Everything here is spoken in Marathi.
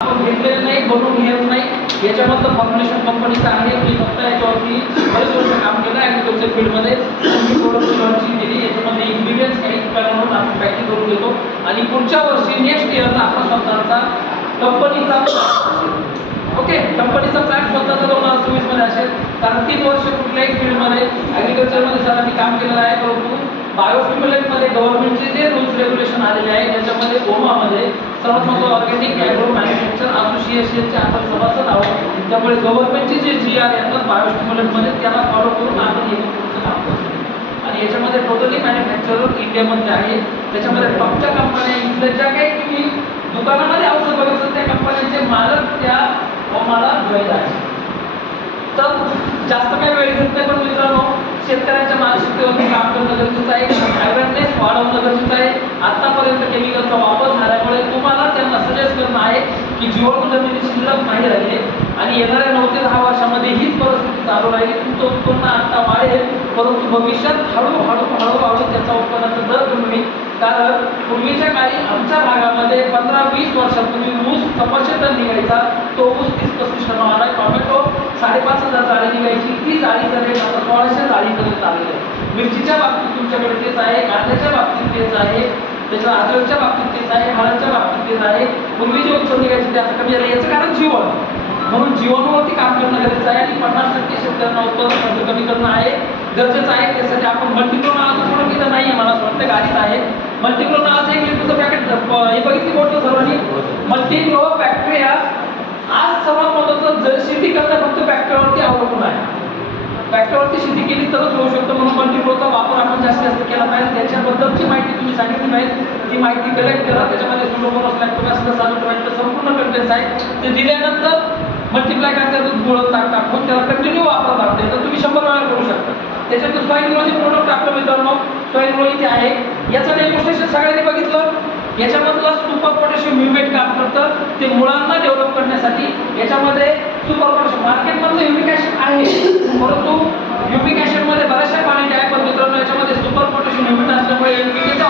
आपण घेतलेलं नाही, बनवून घेत नाही। याच्यामधलं फॉर्म्युलेशन कंपनीचं आहे। मी फक्त याच्यावरती बरेच वर्ष काम केलं ॲग्रिकल्चर फील्डमध्ये। मी प्रोडक्ट लॉन्चिंग केली, याच्यामध्ये इन्ग्रेडियंट्स काही बनवून आपण पॅकिंग करून देतो आणि पुढच्या वर्षी नेक्स्ट इयरला आपण स्वतःचा कंपनीचा ओके कंपनीचा प्लॅन स्वतःचा 2024 मध्ये असेल। कारण 3 वर्ष कुठल्याही फील्डमध्ये ॲग्रिकल्चरमध्ये सरांनी काम केलेलं आहे, परंतु बायोस्टिम्युलंटमध्ये गव्हर्नमेंटचे जे रूल्स रेग्युलेशन आलेले आहेत त्याच्यामध्ये ओमामध्ये सर्वात मोठं ऑर्गॅनिक ॲग्रो मॅन्युफॅक्चर असोसिएशनचे आपण सभासद आहोत। त्यामुळे गव्हर्नमेंटचे जे GR येतात बायोस्टिम्युलंटमध्ये त्याला फॉलो करून आपण हे पुढचं काम करतो आणि याच्यामध्ये टोटली मॅन्युफॅक्चरर इंडियामध्ये आहे। त्याच्यामध्ये टॉपच्या कंपन्या इथल्या ज्या काही तुम्ही दुकानामध्ये औषध बघितलं त्या कंपन्यांचे मालक त्या ओमाला जॉईन आहे। तर जास्त काही वेळ घेत नाही, पण मित्रांनो शेतकऱ्यांच्या मानसिकतेवरती काम करणं गरजेचं आहे, अवेअरनेस वाढवणं गरजेचं आहे। आतापर्यंत केमिकलचा वापर झाल्यामुळे तुम्हाला त्यांना सजेस्ट करणं आहे की जीवाणू जमिनीत शिल्लक नाही राहिले आणि येणाऱ्या 9 ते 10 वर्षामध्ये हीच परिस्थिती चालू राहिली। तुमचं उत्पन्न आता वाढेल, परंतु भविष्यात हळूहळू त्याचा उत्पन्नाचा दर कमी होईल। कारण पूर्वीच्या काळी आमच्या भागामध्ये 15-20 वर्षापूर्वी ऊस 500 टन निघायचा, तो ऊस 30-35 टन आला। टोमॅटो 5,500 जाळी निघायची, ती जाळीचा रेट आता 1600 जाळीपर्यंत आलेला आहे। मिरचीच्या बाबतीत तुमच्याकडे तेच आहे, कांद्याच्या बाबतीत तेच आहे, त्याच्या अद्रकच्या बाबतीत तेच आहे, हळदच्या बाबतीत तेच आहे। पूर्वी जे उत्पन्न निघायचे ते आता कमी झाले, याचं कारण जीवन, म्हणून जीवनावरती काम करणं गरजेचं आहे आणि 50% शेतकऱ्यांना उत्पन्न खर्च कमी करणं आहे गरजेचं आहे। त्यासाठी आपण मल्टीप्रो नावाचं प्रोडक्ट इथं नाही आहे, मला असं वाटतं गाडीत आहे। मल्टीप्रो नावाचं एक लिटरचं पॅकेट हे बघितली बोलतो सर्वांनी, मल्टीप्रो बॅक्टेरिया आज सर्वात महत्त्वाचं जर शेती करणं फक्त बॅक्टेरियावरती अवलंबून आहे। बॅक्टेरियावरती शेती केली तरच होऊ शकतं, म्हणून मल्टीप्रोचा वापर आपण जास्तीत जास्त केला पाहिजे। त्याच्याबद्दलची माहिती तुम्ही सांगितली पाहिजे, ती माहिती कलेक्ट करा। त्याच्यामध्ये सुडोमोनास लॅक्टोबॅसिलस साल्युटोमॅटिक संपूर्ण कंटेंट्स आहे, ते दिल्यानंतर मल्टिप्लाय करता दूध टाकून त्याला कंटिन्यू वापरत लागते, तर तुम्ही 100 वेळा करू शकता। त्याच्यात सॉईल ग्रोचे प्रोडक्ट आपलं मित्रांनो सॉईल ग्रो इथे आहे, याचं डेमॉन्स्ट्रेशन सगळ्यांनी बघितलं। याच्यामधलं सुपर पोटॅशियम ह्युमेट काम करतं, ते मुळांना डेव्हलप करण्यासाठी। याच्यामध्ये सुपर पोटॅशियम मार्केटमधलं ह्युमिक ॲसिड आहे, परंतु ह्युमिक ॲसिडमध्ये बऱ्याचशा क्वालिटी आहे, पण मित्रांनो याच्यामध्ये सुपर पोटॅशियम ह्युमेट असल्यामुळे NPK चा